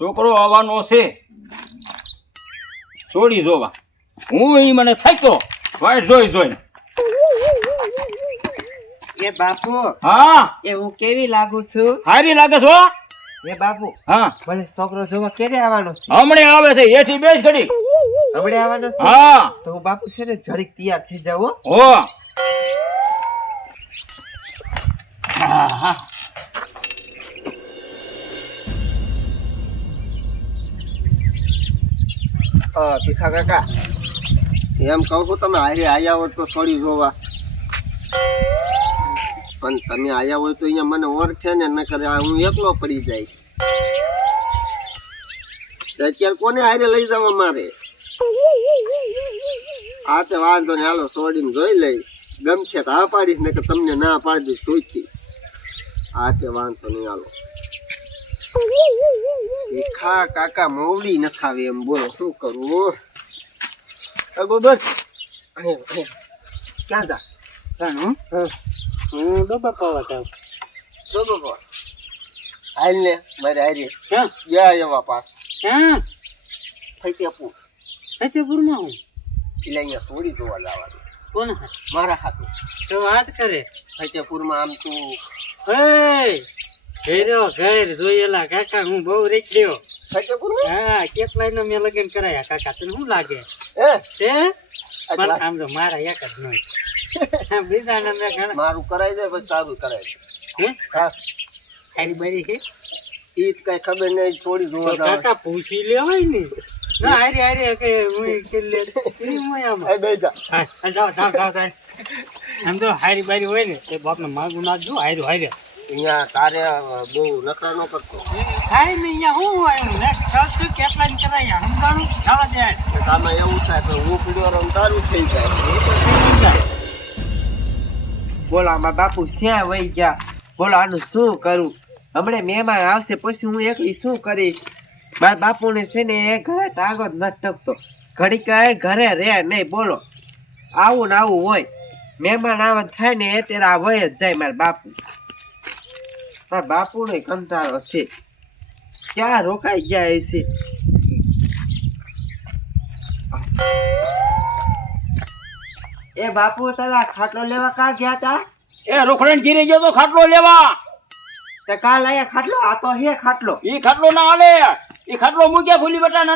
છોકરો આવવાનો છે છોડી જોવા. હું ઈ મને થાક્યો વાઈટ જોઈ. એ બાપુ હા એ હું કેવી લાગુ છું? હારી લાગે છો? એ બાપુ હા મને છોકરો જોવા ક્યારે આવવાનો છે? હમણે આવે છે એથી બેસ ઘડી. હમણે આવવાનો છે? હા તો હું બાપુ છે ને જરીક તૈયાર થઈ જાવ હો. હો હા ભીખા કાકા એમ કહું છું તમે હારે આયા હોય તો છોડી જોવા, પણ તમે આયા હોય તો અહીંયા મને ઓળખે ને ન કરે હું એકલો પડી જાય. અત્યારે કોને હારે લઈ જવા મારે? આ તે વાંધો ને હાલો છોડીને જોઈ લઈ, ગમશે તો હા પાડીશ ને કે તમને ના પાડી દઈશ ચોખ્ખી. આ તે વાંધો નહીં હાલો. ભીખા કાકા મોવડી ન થાવે એમ બોલો શું કરું? ગોબર ક્યાં જા? હું ડબ્બા પાવા જાઉં. ડબ્બા હાલ ને મારે હારે ક્યાં ગયા એવા પાસ ક્યાં? ફતેપુર. ફતેપુરમાં હું એટલે અહીંયા થોડી જોવા જવાનું કોણ મારા હાથે. તો વાત કરે ફતેપુરમાં આમ તું ઘર જોયેલા કાકા હું બહુ રેખડ્યો. ફતેપુરમાં હા કેટલાય નો મેં લગ્ન કરાયા કાકા તને શું લાગે તે? પણ આમ તો મારા એક જ નહીં બીજા ને મેં ઘણા મારું કરાઈ જાય પછી તારું કરાય હે હા તારી બારી છે ઈ કઈ ખબર નહીં થોડી તો જોવા જવાનું. કાકા પૂછી લેવાય ને ના હારે કે હું કે લે ઈ મોય આમ એ બે જા હા જાવ આમ તો હારી બારી હોય ને એ બાપને માગું નાખજો હારે અહીંયા તારે બહુ નખરા ન કરતો. થાય ને અહીંયા હું હોય ને કેટલા ને કરાયા સમજાણું જવા દે. આમાં એવું થાય કે હું પીડ્યો રહું તારું થઈ જાય. બોલો આમાં બાપુ શ્યાં વહી ગયા? બોલો આનું શું કરું? હમણાં મહેમાન આવશે પછી હું એકલી શું કરીશ? મારા બાપુને છે ને ઘરે ટાગો જ નથી ટકતો, ઘડી કહે ઘરે રે નહીં. બોલો આવું ને આવું હોય, મહેમાન આવે થાય ને ત્યારે આ વય જ જાય મારા બાપુ. મારા બાપુને કંટાળો છે, ક્યાં રોકાઈ ગયા છે? એ બાપુ તમે આ ખાટલો લેવા કા ગયા તા? એ રોખડેન ઘીરે ગયો તો ખાટલો લેવા. તે કાલ આયા ખાટલો? આ તો હે ખાટલો. ઈ ખાટલો ના હાલે. ઈ ખાટલો મૂક્યા ભૂલી બટા ને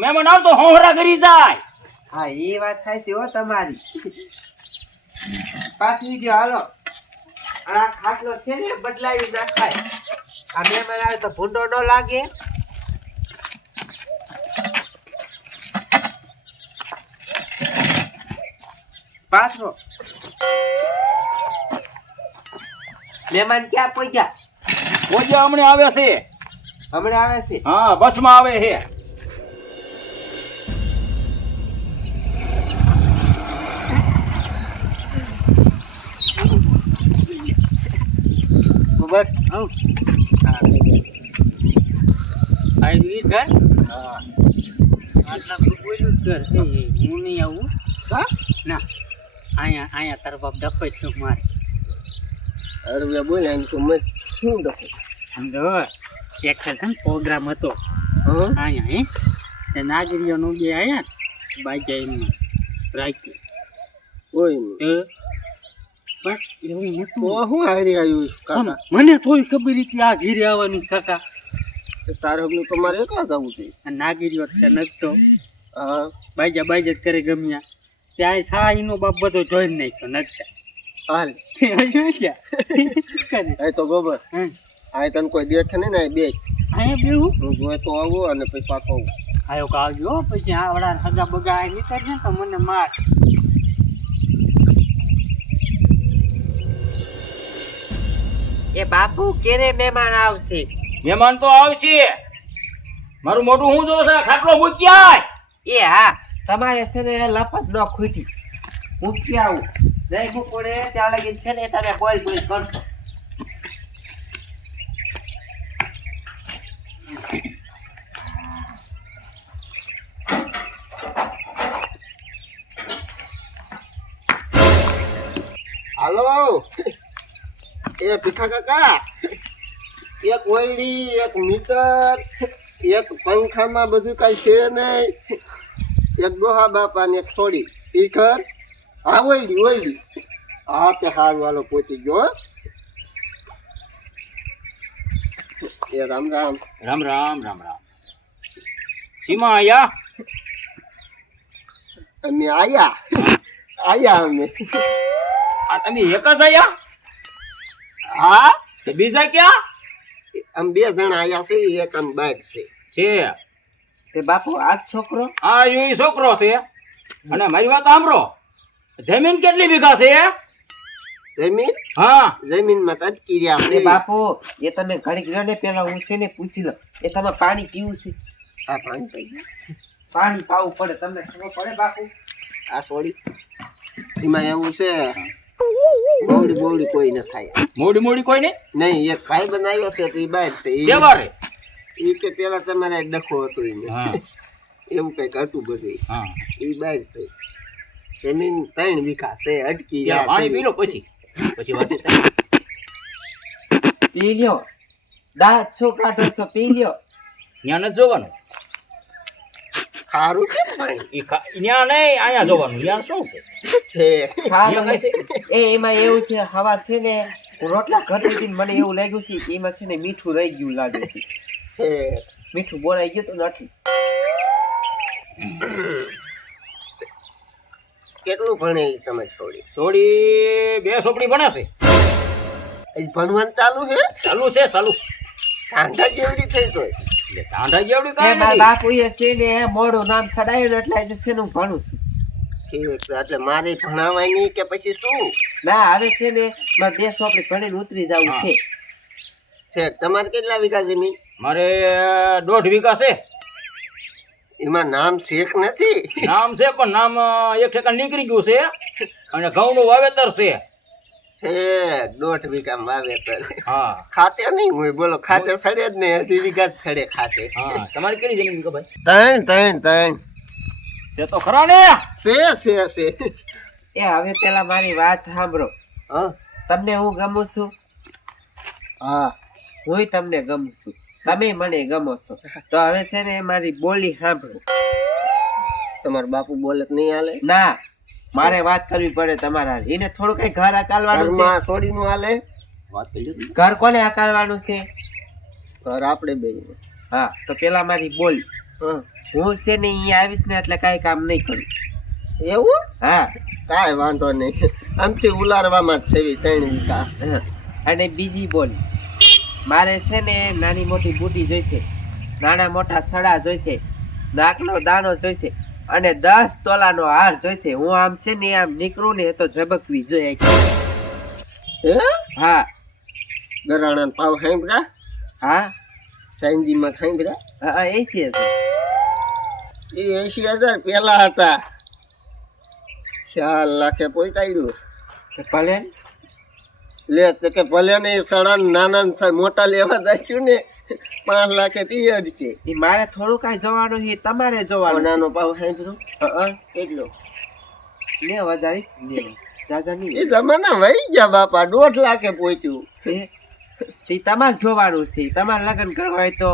મહેમાન આવતો હોહરા કરી જાય. હા એ વાત થાય છે હો તમારી. પાછી ગયો હાલો. આ ખાટલો છે ને બદલાવી નાખાય. આ મહેમાન આવે તો ભૂંડો ન લાગે. પાથરો. મહેમાન ક્યાં પહોંચ્યા? ઓજે હમણે આવે છે. હમણાં આવે છે. હા બસમાં આવે છે. બસ આવ આવી ઘર હા આટલા બોલ્યું ઘર હું નહીં આવું હા ના અહીંયા તારો બાપ ડફે જ છું મારે અરે બોલ એમ તો મત શું દખો સમજો એક છે ને પ્રોગ્રામ હતો હા અહીંયા તે નાગરીઓનું બે આયા બાજા એમમાં રાખ્યું કોઈ પણ એવું નતું. તો હું હારી આવ્યું કાકા? મને થોડી ખબર હતી આ ઘીરે આવવાનું કાકા. તારે હમણાં તમારે એકા જવું છે? આ નાગરીઓ છે નતો હા બાજા જ કરે ગમ્યા ત્યાં સાહીનો બાપ બધો જોઈને નાખ્યો નકતા હાલ કરે એ તો ગોબર આ તને કોઈ દેખે નહીં ને બે અહીંયા બેવું હું જોઈ તો આવું અને પછી પાછો આવું. આયો આવજો પછી આવડા હગા બગા નીકળશે તો મને માર. એ બાપુ કેરે મહેમાન આવશે? મહેમાન તો આવશે. મારું મોટું હું જોઉં છે ખાટલો મૂક્યા. એ હા તમારે છે ને લપટ ન ખૂટી મૂકી આવું નહીં મૂકડે ત્યાં લગીને છે ને તમે બોલ કરશો. હાલો એ ભીખા કાકા, એક ઓયડી એક મીટર એક પંખામાં બધું કઈ છે નહીં. એક ડોહા બાપા ને એક છોડી ઈ ઘર હા ઓયડી હા તે હાર વાલો પહોંચી ગયો હો. એ રામ રામ. રામ રામ રામ રામ. સીમા આયા? અમે આયા અમે. આ તમે એક જ આયા? હા તે બીજા ક્યાં અમે 2 જણા આયા છે એક આમ બાર છે. છે? તે બાપુ આ જ છોકરો આ ઈ છોકરો છે. અને મારી વાત સાંભળો, જમીન કેટલી વીઘા છે? જમીન હા, જમીનમાં તો અટકી રહ્યા તે છે. બાપુ એ તમે ઘડીક રહ્યો ને પેલા હું છે ને પૂછી લો એ તમે પાણી પીવું છે? આ પાણી થઈ ગયું. પાણી પાવું પડે તમને ખબર પડે બાપુ? આ છોડી એમાં એવું છે બોવડી કોઈ ન થાય મોડી મોડી કોઈ નહીં. નહીં. એક ભાઈ બનાવ્યો છે તો એ બહાર છે. કેવા રે? એ કે પેલા તમારે ડખો હતો એને હા એવું કઈક હતું બધું. હા, એ બહાર છે. જમીન 3 વીઘા છે અટકી ત્યાં રહ્યા પાણી પી છે. લો પછી વાત થાય. પી લ્યો દાંત છો કાઢો છો પી લ્યો. ત્યાં નથી જોવાનું. ખારું કેમ પાણી ત્યાં નહીં, અહીંયા જોવાનું. ત્યાં શું છે? છે? ખારું ન્યા નહીં. એમાં એવું છે હવાર છે ને હું રોટલા ઘટી હતી મને એવું લાગ્યું છે કે એમાં છે ને મીઠું રહી ગયું લાગે છે. છે. મીઠું બોરાઈ ગયું તો નથી. કેટલું ભણે ઈ તમે છોડી? સોડી 2 સોપડી ભણે છે. એ ભણવાનું ચાલુ છે? ચાલુ છે, ચાલુ. ઠાંડા જેવડી થઈ તો એટલે ટાંડા જેવડી એ કાંઈ મારા નથી. બાપુ એ છે ને મોડું નામ સડાયું ને એટલે આજે છે ને હું ભણું છું. ઠીક છે. એટલે મારે ભણાવવાની કે પછી શું ના હવે છે ને મારે 2 સોપડી ભણીને ઉતરી જવું છે. છે? તમારે કેટલા વીઘા જમીન? મારે 1.5 વીઘા છે. એમાં નામ શેખ નથી? નામ છે પણ નામ એક ઠેકાણ નીકળી ગયું છે. અને ઘઉંનું વાવેતર છે. છે 1.5 વીઘા વાવેતર. હા ખાતે નહીં હોય બોલો. ખાતે સડે જ નહીં. 2 વીઘા જ સડે ખાતે. હા, તમારી કેટલી જમીન વીઘા ભાઈ? 3 છે તો ખરા ને? છે. એ હવે પેલા મારી વાત સાંભળો. હા તમને હું ગમું છું, હા હુંય તમને ગમું છું, તમે મને ગમો છો. તો હવે છે ને મારી બોલી સાંભળો. તમારા બાપુ બોલે તો નહીં હાલે? ના મારે વાત કરવી પડે તમારા. એને થોડું કઈ ઘર અકાલવાનું છે. ઘરમાં છોડીનું હાલે? વાત કરી લો. ઘર કોને અકાલવાનું છે? ઘર આપણે બે. હા તો પેલા મારી બોલ. હા હું છે ને અહીંયા આવીશ ને એટલે કાંઈ કામ નહીં કરું. એવું? હા કાંઈ વાંધો નહીં. આમથી ઉલારવામાં જ છે 3 વીઘા. હા. અને બીજી બોલ, મારે છે ને નાની મોટી બુટી જોઈશે, નાના મોટા સડા જોઈશે, નાકનો દાણો જોઈશે અને 10 તોલાનો હાર જોઈશે. હું આમ છે ને આમ નીકળું ને તો ઝબકવી જોઈએ. હે? હા ગરાણા ભાવ સાંભળ્યા? હા સાંજીમાં સાંભળ્યા? હા 80,000. એ 80,000 પેલા હતા. 4 લાખે પહોંચાડ્યું. તો ભલે લે તો કે ભલે ને સડા નાના ને મોટા લેવા દાચ્યું ને 5 લાખે તૈયાર છે. એ મારે થોડું કાંઈ જોવાનું છે, તમારે જોવાનું છે. નાનો ભાવ સાંભળ્યો? હા કેટલો? ને વધારીશ ને જાજા એ નહીં. જમાના વહી ગયા બાપા. 1.5 લાખે પહોંચ્યું. તે તમારે જોવાનું છે. તમારે લગ્ન કરવા હોય તો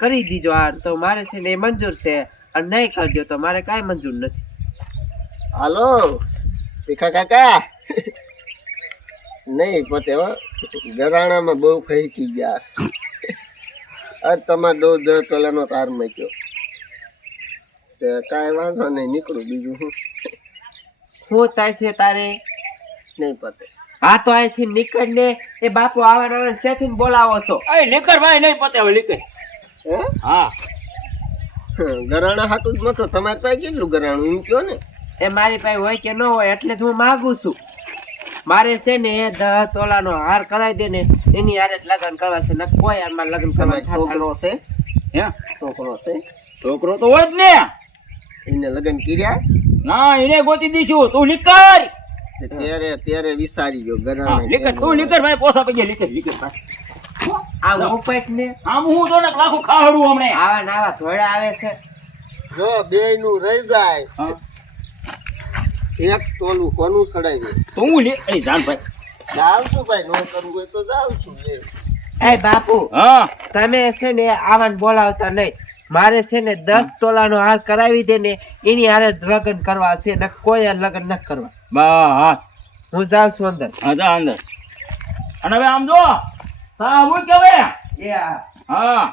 કરી દીજો હાર. તો મારે છે ને એ મંજૂર છે અને નહીં કરજો તો મારે કાંઈ મંજૂર નથી. હાલો ભીખા કાકા. નહીં પતે હો. ગરાણામાં બહુ ખરીકી ગયા. આજ તમારે 10 તોલાનો તાર મૂક્યો. તે કાંઈ વાંધો નહીં. નીકળું બીજું શું શું થાય છે તારે? નહીં પતે. હા તો અહીંથી નીકળ ને. એ બાપુ આવવાના શેથી બોલાવો છો? એ લીકર ભાઈ નહીં પતે હવે લીકર. હે? હા ગરાણા હાટું જ મતો. તમારે પાસે કેટલું ગરાણું એમ કહો ને. એ મારી પાસે હોય કે ન હોય એટલે જ હું માગું છું. મારે છે ને 10 તોલાનો હાર કરાવી દે ને એની હારે જ લગ્ન કરવા છે. ને કોઈ હારમાં લગ્ન કરવા તમારે છોકરો છે? હે? છોકરો છે? છોકરો તો હોય જ ને. એને લગ્ન કર્યા? ના, એને ગોતી દઈશું. તું લીકર. તે ત્યારે વિચારી ગયો હા, ગરાણા. લીકર તું લીકર ભાઈ પોસા પગે લીકર ભાઈ. આ ઉપેટ ને આમ હું તો ને લાખું ખાહડું હમણે. આવા ને આવા ધોળા આવે છે. જો 2 નું રહી જાય. હા. 1 તોલું કોનું સડાવ્યું? તો હું લે અરે જાન ભાઈ. જાવ છું ભાઈ. નો કરવું હોય તો જાવ છું. એ બાપુ હા તમે છે ને આવાને બોલાવતા નહીં. મારે છે ને 10 તોલાનો હાર કરાવી દે ને એની હારે લગ્ન કરવા છે ને કોઈ હારે લગ્ન ન કરવા. બસ હું જાઉં છું અંદર. હા જા અંદર. અને હવે આમ જો સાહેબ હું કહેવાય એ આ હા